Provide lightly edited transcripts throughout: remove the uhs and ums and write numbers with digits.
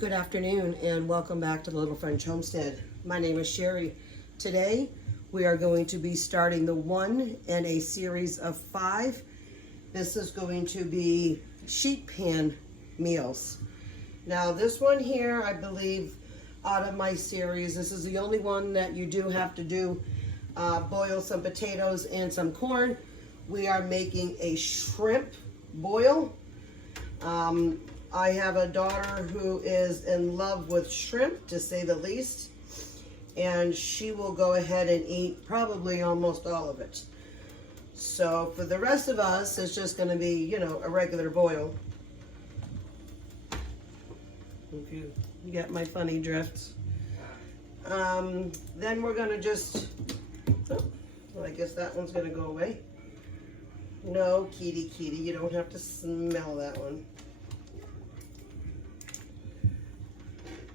Good afternoon and welcome back to the Little French Homestead. My name is Sherry. Today we are going to be starting the one in a series of 5. This is going to be sheet pan meals. Now this one here, I believe out of my series, this is the only one that you do have to do boil some potatoes and some corn. We are making a shrimp boil. I have a daughter who is in love with shrimp, to say the least, and she will go ahead and eat probably almost all of it. So for the rest of us, it's just going to be, you know, a regular boil. If you get my funny drifts. Then we're going to just, oh, well, I guess that one's going to go away. No, kitty, you don't have to smell that one.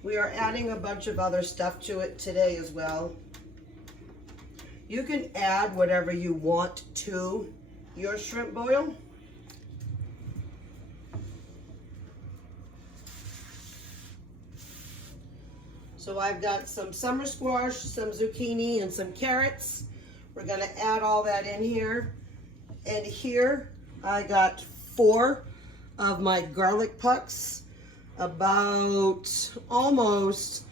We are adding a bunch of other stuff to it today as well. You can add whatever you want to your shrimp boil. So I've got some summer squash, some zucchini, and some carrots. We're gonna add all that in here. And here I got 4 of my garlic pucks, about almost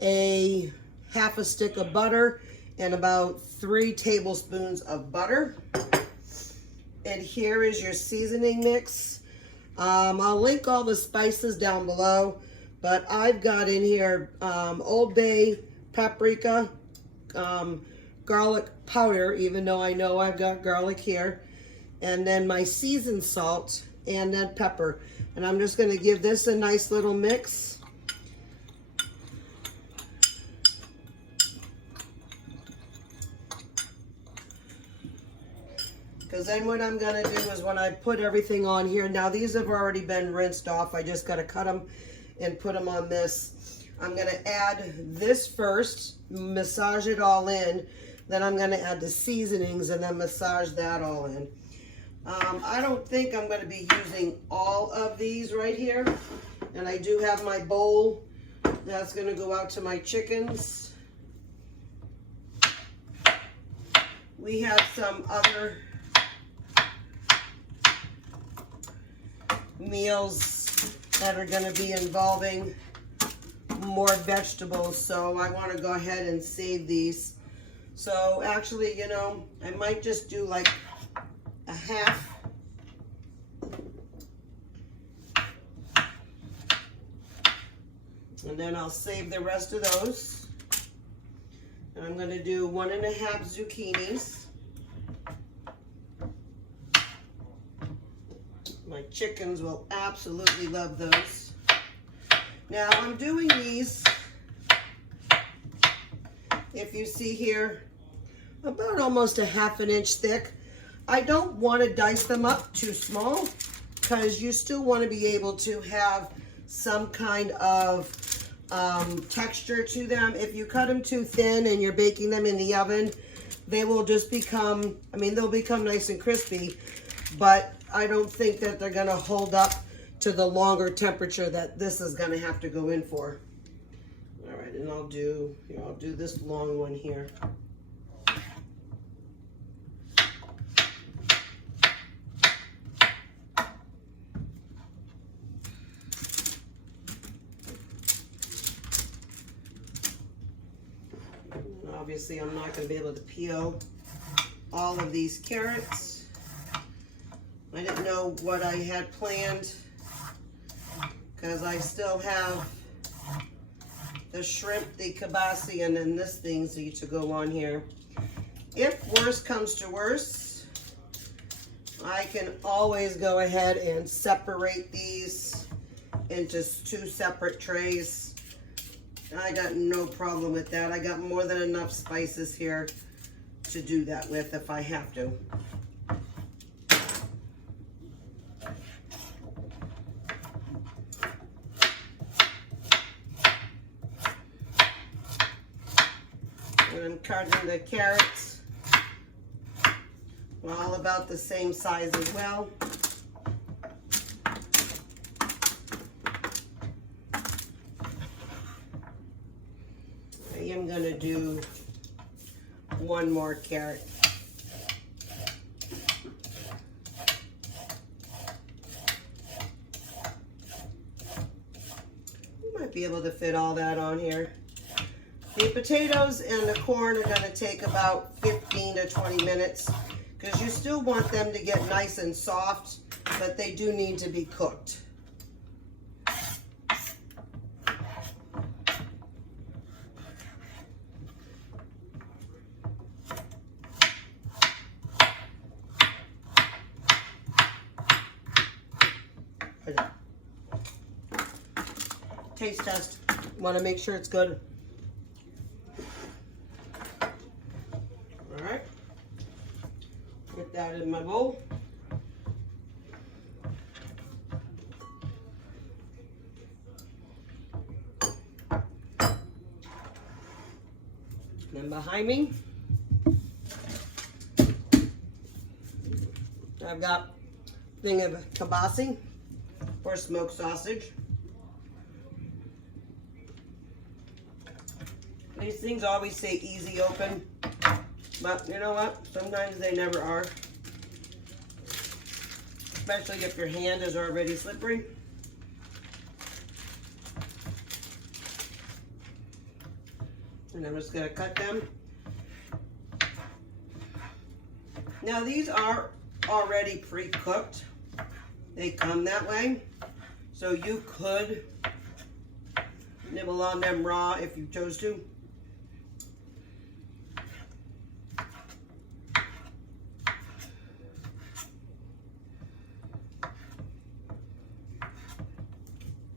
a half a stick of butter, and about 3 tablespoons of butter. And here is your seasoning mix. I'll link all the spices down below, but I've got in here Old Bay, paprika, garlic powder, even though I know I've got garlic here, and then my seasoned salt, and then pepper. And I'm just going to give this a nice little mix. Because then what I'm going to do is when I put everything on here, now these have already been rinsed off. I just got to cut them and put them on this. I'm going to add this first, massage it all in. Then I'm going to add the seasonings and then massage that all in. I don't think I'm going to be using all of these right here. And I do have my bowl that's going to go out to my chickens. We have some other meals that are going to be involving more vegetables. So I want to go ahead and save these. So actually, you know, I might just do like a half. And then I'll save the rest of those. And I'm going to do 1.5 zucchinis. My chickens will absolutely love those. Now I'm doing these, if you see here, about almost a ½ inch thick. I don't want to dice them up too small because you still want to be able to have some kind of texture to them. If you cut them too thin and you're baking them in the oven, they will just become, I mean, they'll become nice and crispy, but I don't think that they're going to hold up to the longer temperature that this is going to have to go in for. All right, and I'll do this long one here. Obviously, I'm not going to be able to peel all of these carrots. I didn't know what I had planned because I still have the shrimp, the kielbasa, and then this thing needs to go on here. If worse comes to worse, I can always go ahead and separate these into 2 separate trays. I got no problem with that. I got more than enough spices here to do that with if I have to. And I'm cutting the carrots all about the same size as well. am gonna do one more carrot. You might be able to fit all that on here. The potatoes and the corn are gonna take about 15 to 20 minutes because you still want them to get nice and soft, but they do need to be cooked. Taste test. Want to make sure it's good. All right. Get that in my bowl. Then behind me, I've got a thing of kielbasa or smoked sausage. These things always say easy open, but you know what? Sometimes they never are. Especially if your hand is already slippery. And I'm just gonna cut them. Now these are already pre-cooked. They come that way. So you could nibble on them raw if you chose to.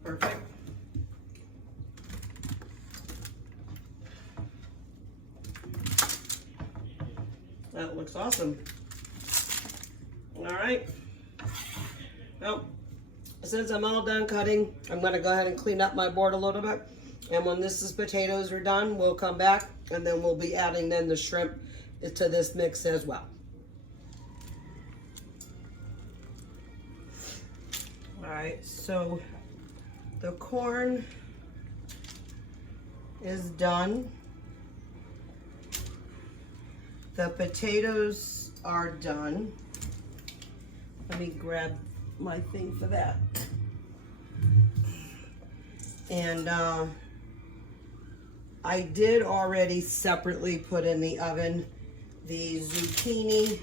Perfect. That looks awesome. All right. Well, since I'm all done cutting, I'm going to go ahead and clean up my board a little bit. And when potatoes are done, we'll come back and then we'll be adding then the shrimp to this mix as well. All right, so the corn is done. The potatoes are done. Let me grab my thing for that. And I did already separately put in the oven the zucchini,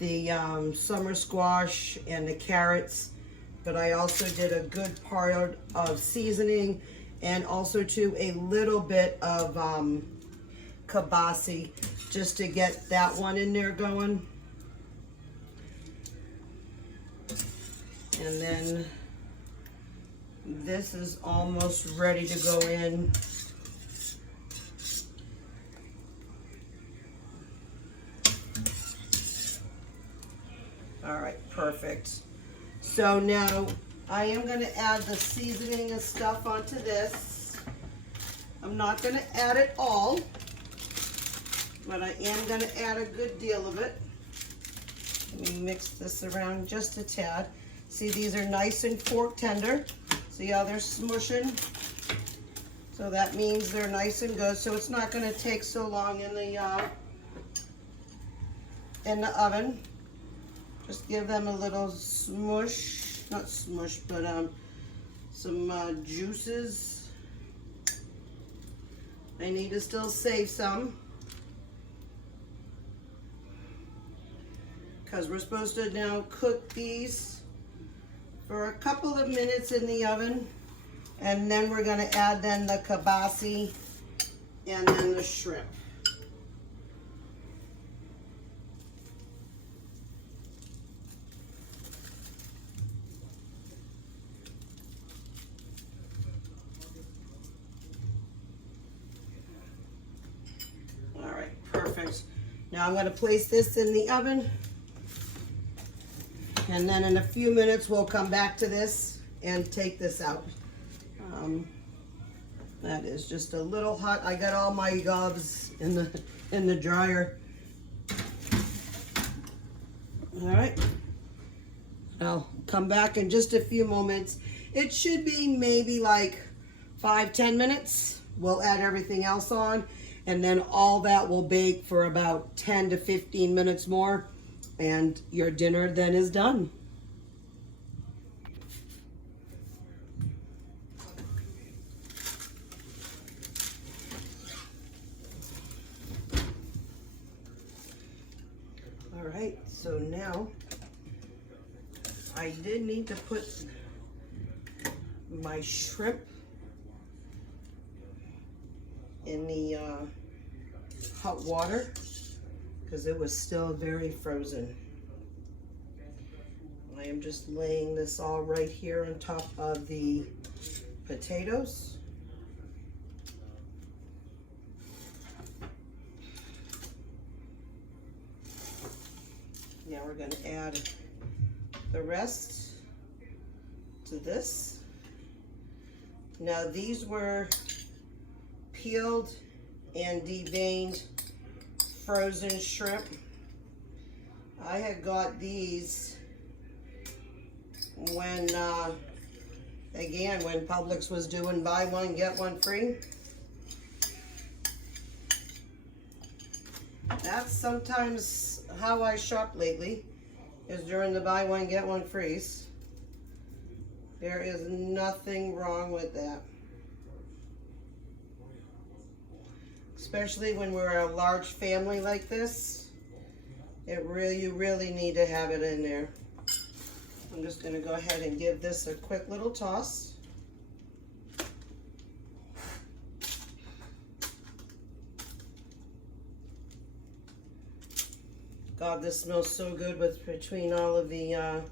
the summer squash, and the carrots. But I also did a good part of seasoning and also too a little bit of kielbasa just to get that one in there going. And then this is almost ready to go in. All right, perfect. So now I am going to add the seasoning and stuff onto this. I'm not going to add it all, but I am going to add a good deal of it. Let me mix this around just a tad. See, these are nice and fork tender. See how they're smushing? So that means they're nice and good. So it's not going to take so long in the oven. Just give them a little smush, not smush, but some juices. I need to still save some because we're supposed to now cook these for a couple of minutes in the oven, and then we're going to add then the kielbasa and then the shrimp. All right, perfect. Now I'm going to place this in the oven. And then in a few minutes, we'll come back to this and take this out. That is just a little hot. I got all my gloves in the dryer. All right. I'll come back in just a few moments. It should be maybe like 5-10 minutes we'll add everything else on, and then all that will bake for about 10 to 15 minutes more, and your dinner then is done. All right, so now I did need to put my shrimp in the hot water because it was still very frozen. I am just laying this all right here on top of the potatoes. Now we're going to add the rest to this. Now these were peeled and deveined frozen shrimp. I had got these when, again, when Publix was doing buy one, get one free. That's sometimes how I shop lately, is during the buy one, get one frees. There is nothing wrong with that. Especially when we're a large family like this, you really need to have it in there. I'm just going to go ahead and give this a quick little toss. God, this smells so good between all of the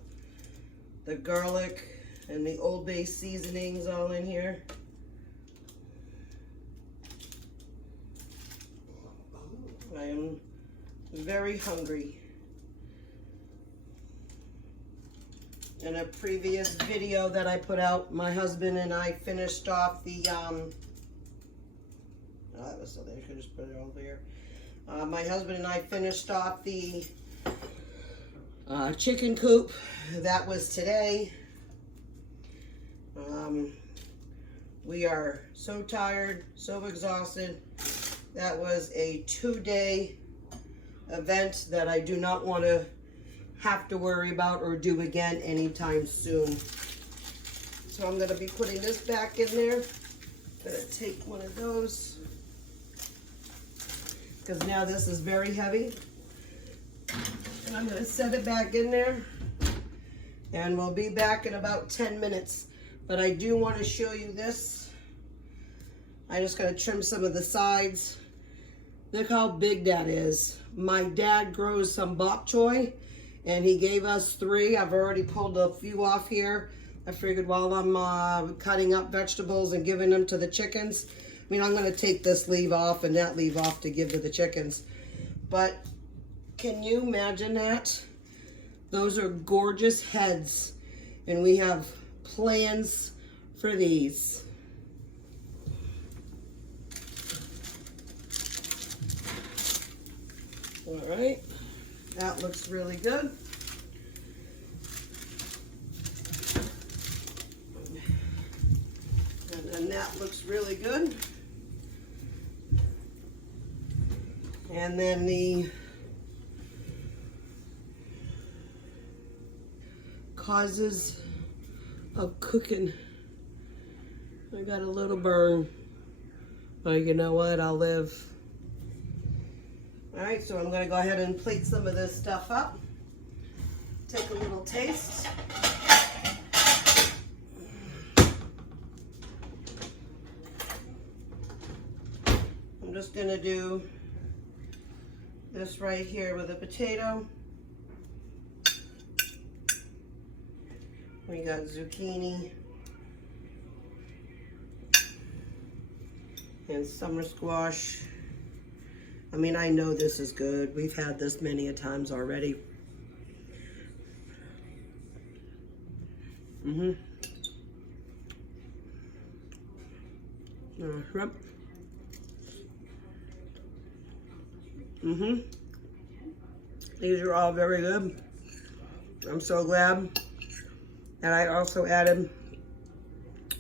garlic and the Old Bay seasonings all in here. I am very hungry. In a previous video that I put out, my husband and I finished off the, oh, that was so there, I could just put it over here. My husband and I finished off the chicken coop. That was today. We are so tired, so exhausted. That was a 2-day event that I do not want to have to worry about or do again anytime soon. So I'm going to be putting this back in there. I'm going to take one of those, because now this is very heavy. And I'm going to set it back in there. And we'll be back in about 10 minutes. But I do want to show you this. I just got to trim some of the sides. Look how big that is. My dad grows some bok choy, and he gave us 3. I've already pulled a few off here. I figured while I'm cutting up vegetables and giving them to the chickens, I mean, I'm going to take this leaf off and that leaf off to give to the chickens. But can you imagine that? Those are gorgeous heads, and we have plans for these. All right, that looks really good. And then that looks really good. And then the causes of cooking. I got a little burn, but you know what? I'll live. All right, so I'm going to go ahead and plate some of this stuff up. Take a little taste. I'm just going to do this right here with a potato. We got zucchini and summer squash. I mean, I know this is good. We've had this many a times already. Shrimp. These are all very good. I'm so glad. And I also added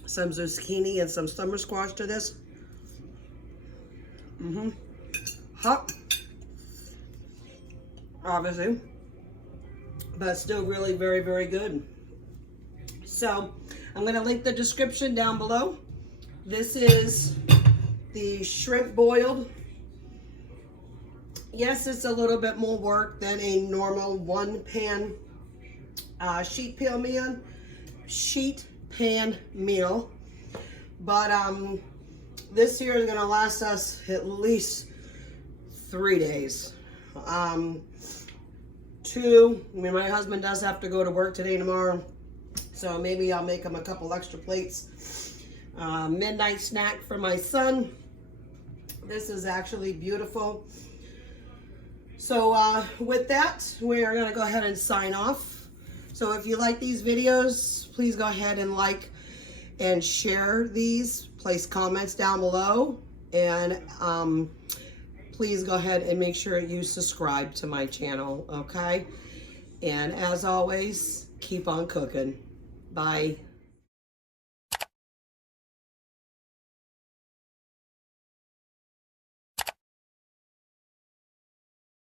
some zucchini and some summer squash to this. Hot, obviously, but still really very, very good. So I'm going to link the description down below. This is the shrimp boiled. Yes, it's a little bit more work than a normal one pan sheet pan meal, but this here is going to last us at least 3 days. My husband does have to go to work today and tomorrow, so maybe I'll make him a couple extra plates. Midnight snack for my son. This is actually beautiful. So with that, we are going to go ahead and sign off. So if you like these videos, please go ahead and like and share these. Place comments down below, and please go ahead and make sure you subscribe to my channel, okay? And as always, keep on cooking. Bye.